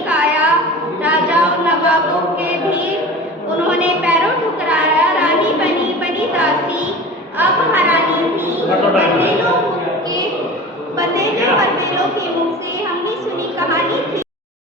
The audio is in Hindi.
काया, राजा और नवाबों के भी उन्होंने पैरों ठुकराया। रानी बनी बनी दासी, अब महारानी थी। बंदेलों के मुख से हमने सुनी